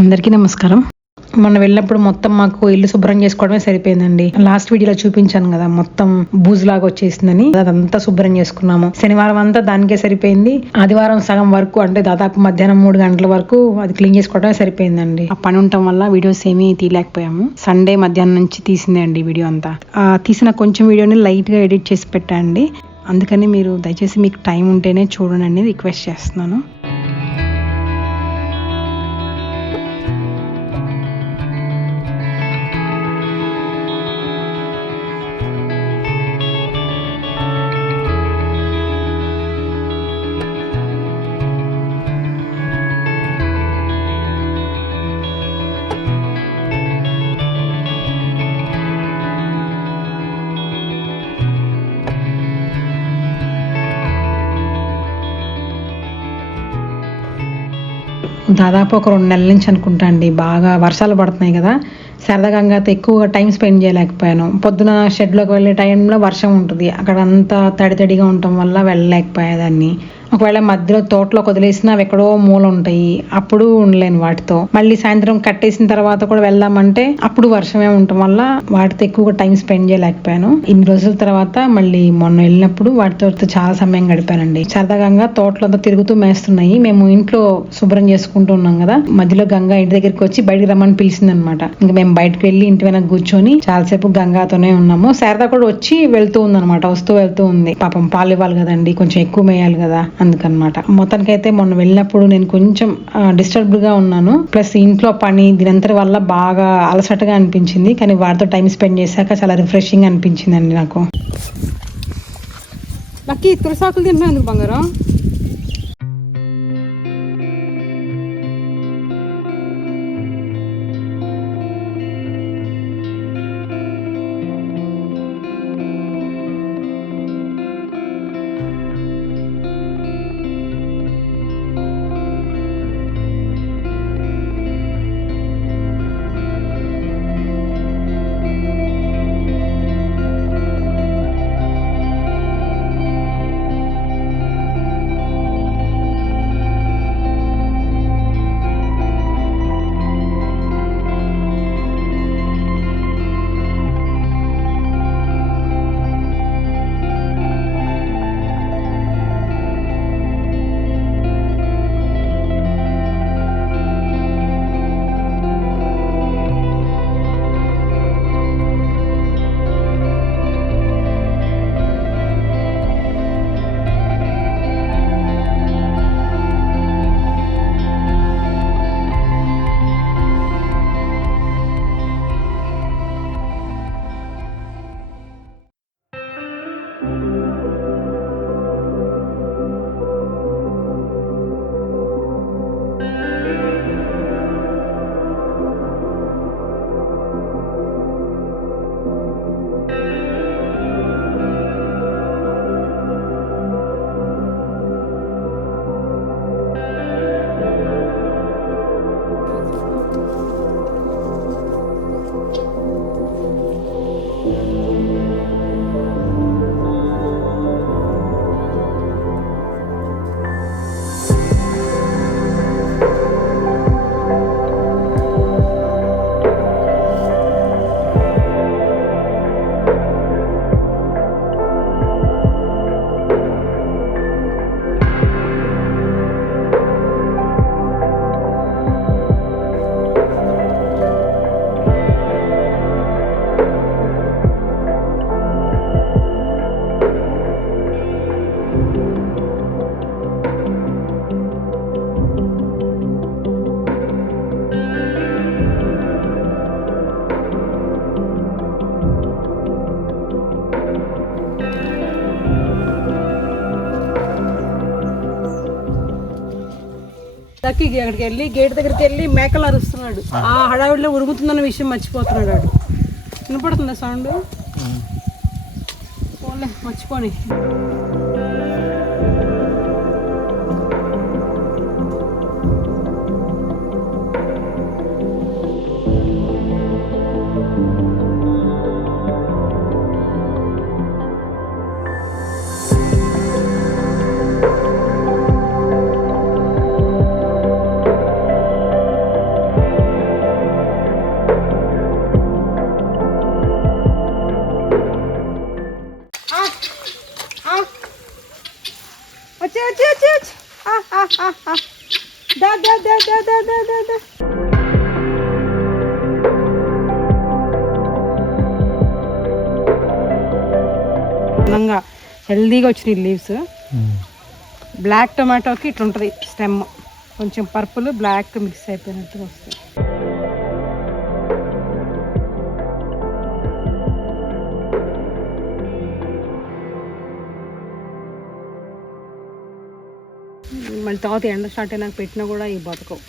అందరికీ నమస్కారం. మొన్న వెళ్ళినప్పుడు మొత్తం మాకు ఇల్లు శుభ్రం చేసుకోవడమే సరిపోయిందండి. లాస్ట్ వీడియోలో చూపించాను కదా, మొత్తం బూజులాగా వచ్చేసిందని. అదంతా శుభ్రం చేసుకున్నాము. శనివారం అంతా దానికే సరిపోయింది. ఆదివారం సగం వరకు, అంటే దాదాపు మధ్యాహ్నం 3 గంటల వరకు అది క్లీన్ చేసుకోవడమే సరిపోయిందండి. ఆ పని ఉండటం వల్ల వీడియోస్ ఏమీ తీయలేకపోయాము. సండే మధ్యాహ్నం నుంచి తీసిందే అండి వీడియో అంతా. తీసిన కొంచెం వీడియోని లైట్ గా ఎడిట్ చేసి పెట్టండి. అందుకని మీరు దయచేసి మీకు టైం ఉంటేనే చూడండి రిక్వెస్ట్ చేస్తున్నాను. దాదాపు ఒక 2 నెలల నుంచి అనుకుంటా అండి, బాగా వర్షాలు పడుతున్నాయి కదా, సరదాగా ఎక్కువగా టైం స్పెండ్ చేయలేకపోయాను. పొద్దున షెడ్లోకి వెళ్ళే టైంలో వర్షం ఉంటుంది, అక్కడ అంతా తడిగా ఉండటం వల్ల వెళ్ళలేకపోయేదాన్ని. ఒకవేళ మధ్యలో తోటలోకి వదిలేసినా అవి ఎక్కడో మూల ఉంటాయి, అప్పుడు ఉండలేను వాటితో. మళ్ళీ సాయంత్రం కట్టేసిన తర్వాత కూడా వెళ్దామంటే అప్పుడు వర్షమే ఉండటం వల్ల వాటితో ఎక్కువగా టైం స్పెండ్ చేయలేకపోయాను. ఇన్ని రోజుల తర్వాత మళ్ళీ మొన్న వెళ్ళినప్పుడు వాటితో చాలా సమయం గడిపానండి. సరదాగా తోటలో అంతా తిరుగుతూ మేస్తున్నాయి. మేము ఇంట్లో శుభ్రం చేసుకుంటూ ఉన్నాం కదా, మధ్యలో గంగా ఇంటి దగ్గరికి వచ్చి బయటికి రమ్మని పిలిచింది అనమాట. ఇంకా మేము బయటకు వెళ్ళి ఇంటి వెనక కూర్చొని చాలాసేపు గంగాతోనే ఉన్నాము. శారద కూడా వచ్చి వెళ్తూ ఉందన్నమాట, వస్తూ వెళ్తూ ఉంది. పాపం పాలు ఇవ్వాలి కదండి, కొంచెం ఎక్కువ మేయాలి కదా, అందుకనమాట. మొత్తానికైతే మొన్న వెళ్ళినప్పుడు నేను కొంచెం డిస్టర్బ్డ్ గా ఉన్నాను. ప్లస్ ఇంట్లో పని దీనంతటి వల్ల బాగా అలసటగా అనిపించింది. కానీ వారితో టైం స్పెండ్ చేశాక చాలా రిఫ్రెషింగ్ అనిపించిందండి నాకు. లక్కీ తులసాకులు తింటున్నా ఎందుకు బంగారం? లక్కీ అక్కడికి వెళ్ళి గేట్ దగ్గరికి వెళ్ళి మేకలు అరుస్తున్నాడు. ఆ హడావిడిలో ఉరుగుతుందన్న విషయం మర్చిపోతున్నాడు వాడు. వినపడుతుందా సౌండ్? పోలే, మర్చిపోని. దా దా దా దా దా దా దా దా. అందంగా హెల్దీగా వచ్చినాయి లీవ్స్. బ్లాక్ టొమాటోకి ఇట్లా ఉంటుంది స్టెమ్, కొంచెం పర్పుల్ బ్లాక్ మిక్స్ అయిపోయినట్టుగా వస్తుంది. మళ్ళీ తర్వాత ఎండ స్టార్ట్ అయినాక పెట్టినా కూడా ఈ బతకవు.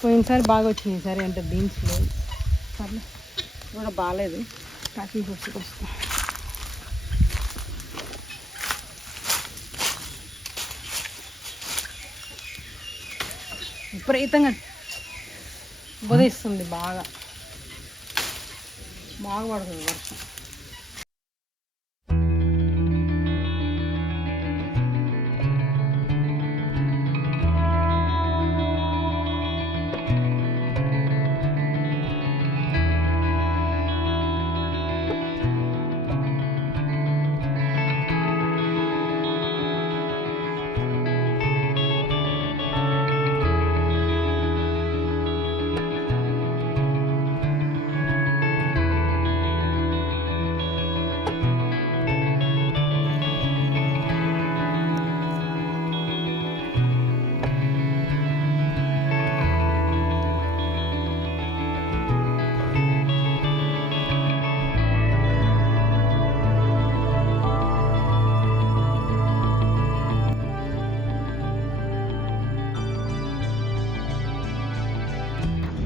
పోయినసారి బాగా వచ్చినాయి, సరే అంటే బీన్స్లో సర్లే కూడా బాగాలేదు. ప్యాకింగ్ ఫ్రూట్స్కి వస్తాం. విపరీతంగా ఉదయిస్తుంది, బాగా బాగా పడుతుంది వర్షం.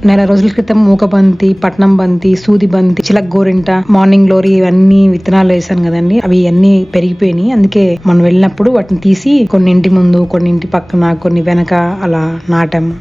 నెల రోజుల క్రితం మూకబంతి, పట్నం బంతి, సూది బంతి, చిలక గోరింట, మార్నింగ్ గ్లోరీ ఇవన్నీ విత్తనాలు వేసాను కదండి. అవి అన్ని పెరిగిపోయినాయి. అందుకే మనం వెళ్ళినప్పుడు వాటిని తీసి కొన్ని ఇంటి ముందు, కొన్ని ఇంటి పక్కన, కొన్ని వెనక అలా నాటాము.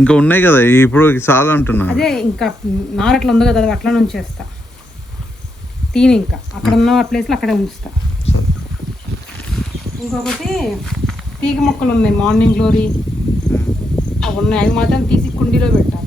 ఇంకా ఉన్నాయి కదా ఇప్పుడు చాలా అంటున్నా. అదే ఇంకా నారట్లా ఉంది కదా, అది అట్లా నుంచి చేస్తా తీని, ఇంకా అక్కడ ఉన్న ప్లేస్లో అక్కడే ఉంచుతా. ఇంకొకటి తీగ మొక్కలు ఉన్నాయి, మార్నింగ్ గ్లోరీ అవి ఉన్నాయి, అవి మాత్రం తీసి కుండీలో పెట్టాలి.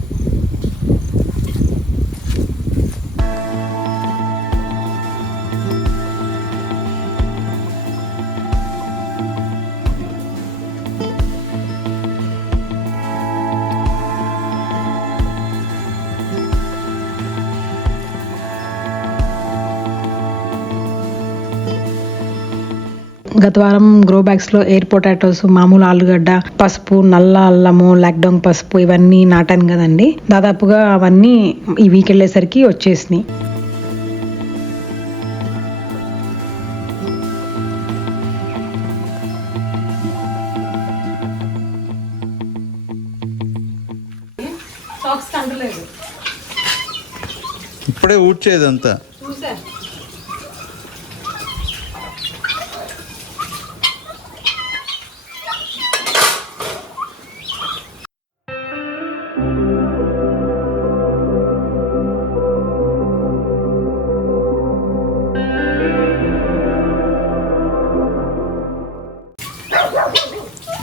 గత వారం గ్రో బ్యాగ్స్ లో ఎయిర్ పొటాటోస్, మామూలు ఆలుగడ్డ, పసుపు, నల్ల అల్లము, లాక్డౌన్ పసుపు ఇవన్నీ నాటాను కదండి. దాదాపుగా అవన్నీ ఈ వీక్ వెళ్ళేసరికి వచ్చేసినాయి. ఇప్పుడే ఊడ్చేదంతా చూసా.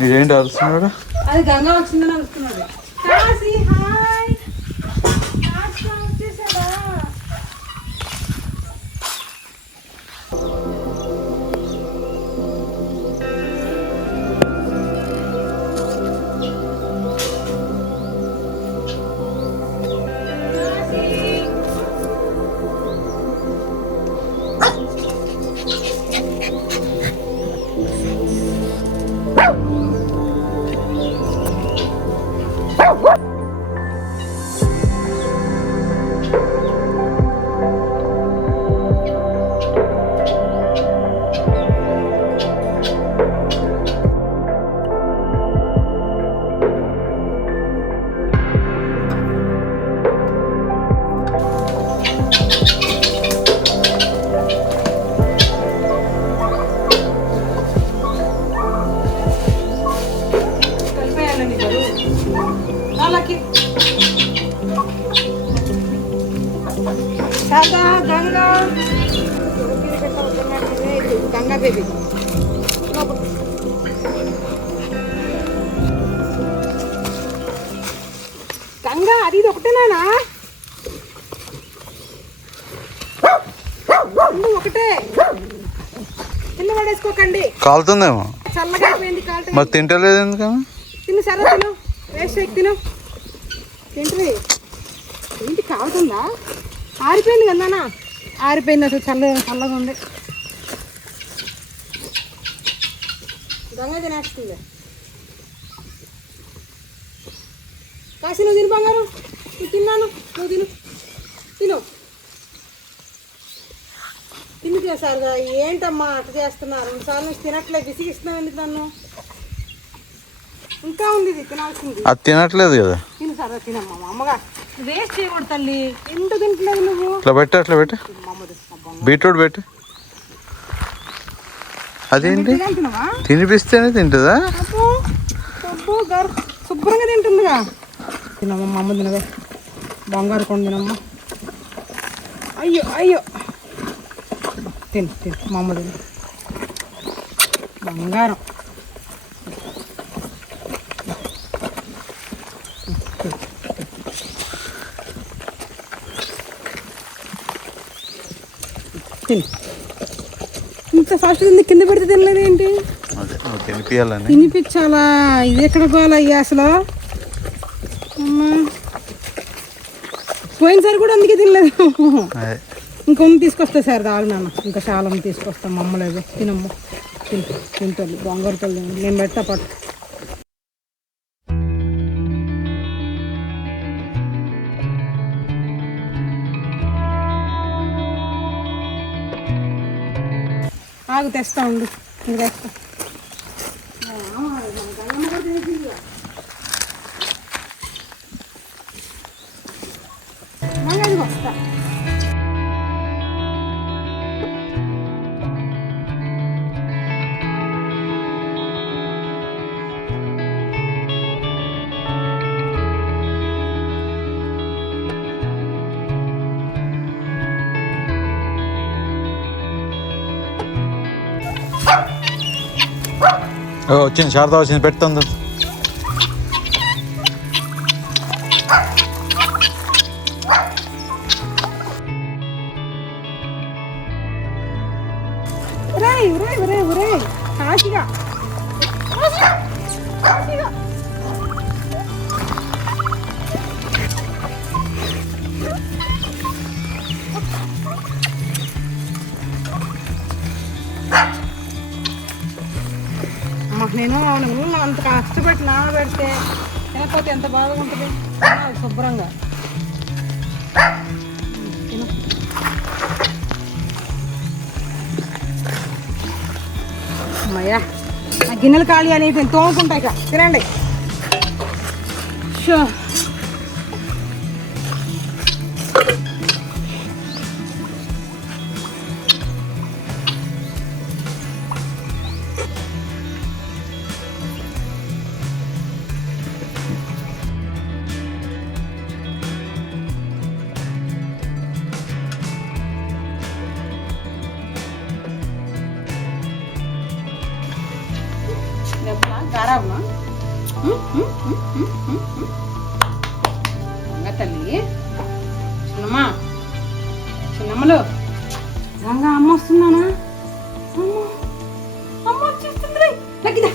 ఇదేంటి అరుస్తున్నాడు? అది గంగా వచ్చిందని అరుస్తున్నాడు. కాశీ హాయ్, వచ్చేసాడా? రాలకి శారదా గంగా గంగా బేబీ గంగా అది ఇది ఒకటేనా ఒకటే కింద పడేసుకోకండి కాలుతుందేమో చల్లగా అయిపోయింది కాలు మరి తింటలేదు ఎందుకన్నా తిను సరే తిను వేస్ట్ ఎక్కి తిను తింటుంది ఏంటి కాలుతుందా ఆరిపోయింది కదానా ఆరిపోయింది అసలు చల్లగా ఉంది దొంగ తినేస్తుంది కాసి నువ్వు తిను బంగారు నువ్వు తిన్నాను నువ్వు తిను తిను తిని చేశారు ఏంటమ్మా అట్లా చేస్తున్నారు 2 సార్లు నుంచి తినట్లేదు విసిగిస్తున్నావు నన్ను ఇంకా ఉంది ఇది తినాల్సింది అది తినట్లేదు కదా తిను సార్ తినమ్మా మా అమ్మగా వేస్ట్ చేయకూడదు తల్లి ఎంత తింటలేదు నువ్వు అట్లా పెట్టు బీట్రూట్ పెట్టు అదేంటి తింటున్నావా తినిపిస్తేనే తింటుందా అబ్బో అబ్బో శుభ్రంగా తింటుందిగా తినమ్మా మా అమ్మ తినవే బంగారు కొండ తినమ్మా అయ్యో అయ్యో తిను మా అమ్మ తిను బంగారం తిను ఇంత ఫాస్ట్ కింద పెడితే తినలేదు ఏంటి అదే నువ్వు తినిపించాలని తినిపించాలా ఇది ఎక్కడ పోవాలా అసలు అమ్మా పోయినసారి కూడా అందుకే తినలేదు అదే ఇంకొన్ని తీసుకొస్తా సార్ దాగు నాన్న ఇంకా చాలా తీసుకొస్తాం మా అమ్మలేదు తినమ్మ తింటుంది బంగారు తల్లి నేను పెడతా పట్టు ఆగు తెస్తా ఉండు ఇంక తెస్తా వస్తా వచ్చింది శారదా వచ్చింది పెడుతుంది కాశీగా నేను అంత కష్టపడి నానబెడితే తినకపోతే ఎంత బాగా ఉంటుంది శుభ్రంగా అమ్మయ్యా ఆ గిన్నెలు ఖాళీ అని తోముకుంటాయి ఇక తినండి షో గారాబా తల్లి చిన్నమ్మా చిన్నమ్మలు రంగా అమ్మ వస్తున్నానా అమ్మ వచ్చేస్తుంది తగ్గిదా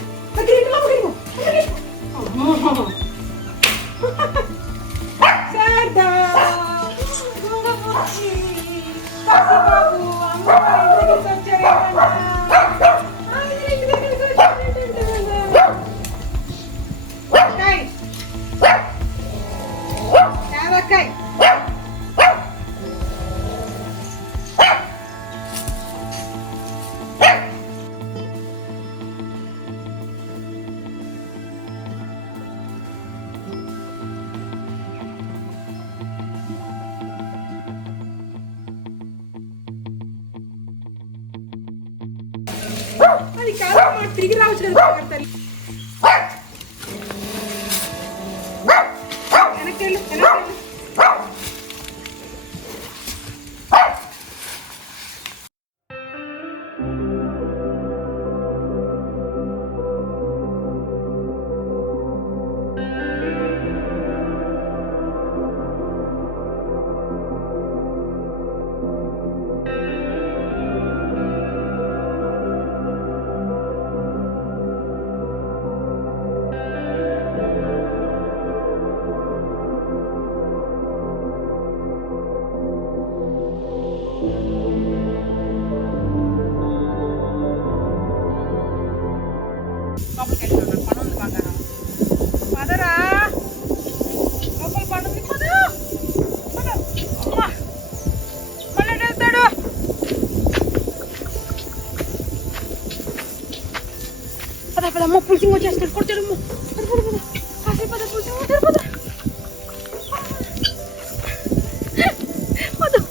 అది కాదు తిరిగి రావచ్చు కదా వెనక్కి వెళ్ళు. లోపలికి వెళ్తాను, పని ఉంది బంగారం. పదరా లోపల పని ఉంది. పద పద. అమ్మా మళ్ళీ వెళ్తాడు. పద పద అమ్మ, పులిసింగ్ వచ్చేస్తాడు, కొడతాడు. అమ్మ పద పద పద, కాసేపు పద, పులిసింగ్ వచ్చాడు. పద పద.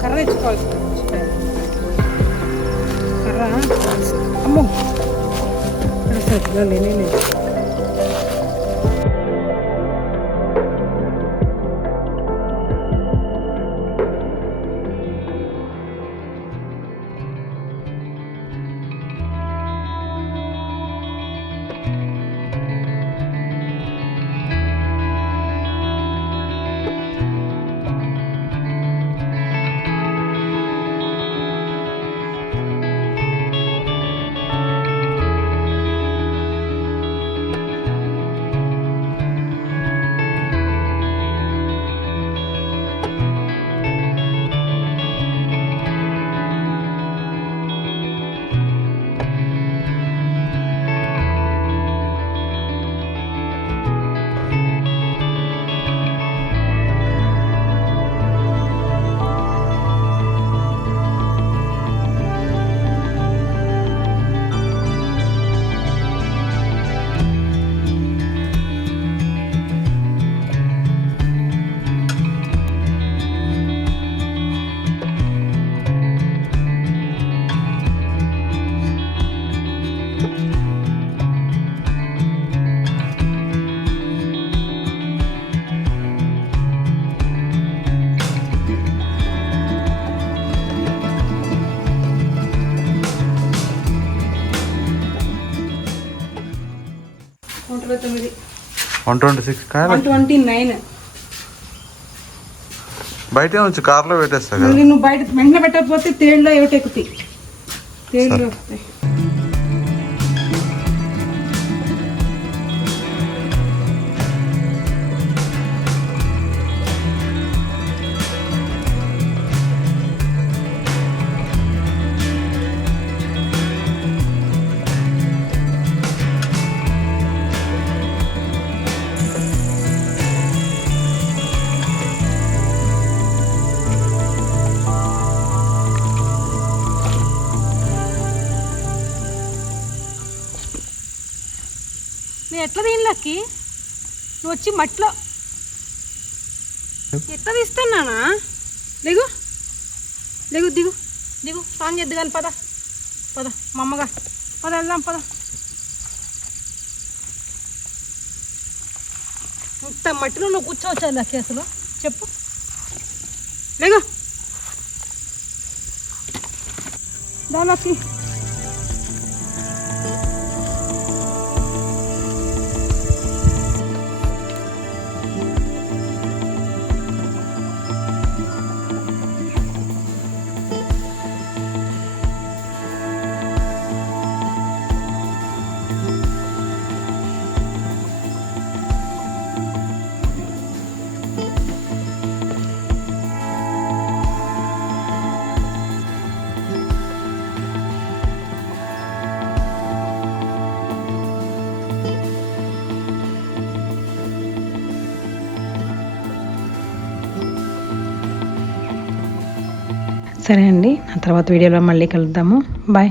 కర్ర తెచ్చుకోవాల్సి కర్ర. అమ్మో అసలు లేనే లేదు. తొమ్మిది 126 కాయలు 129. బయట నుంచి కార్లో పెట్టేస్తా కదా. నువ్వు బయట వెంటనే పెట్టకపోతే తేళ్ళు ఏమిటి ఎక్కుతాయి, తేళ్ళు వస్తాయి. నేను ఎట్లా దీనిలోకి నువ్వు వచ్చి మట్లో ఎట్లా తీస్తున్నానా? లేగు లేగు, దిగు దిగు, స్నానం చేద్దు కానీ. పద పద మా అమ్మగా, పద వెళ్దాం పద. ఇంత మట్టిలో నువ్వు కూర్చోవచ్చా లక్కి అసలు? చెప్పు. లేగు దా లక్కి. సరే అండి, ఆ తర్వాత వీడియోలో మళ్ళీ కలుద్దాము. బాయ్.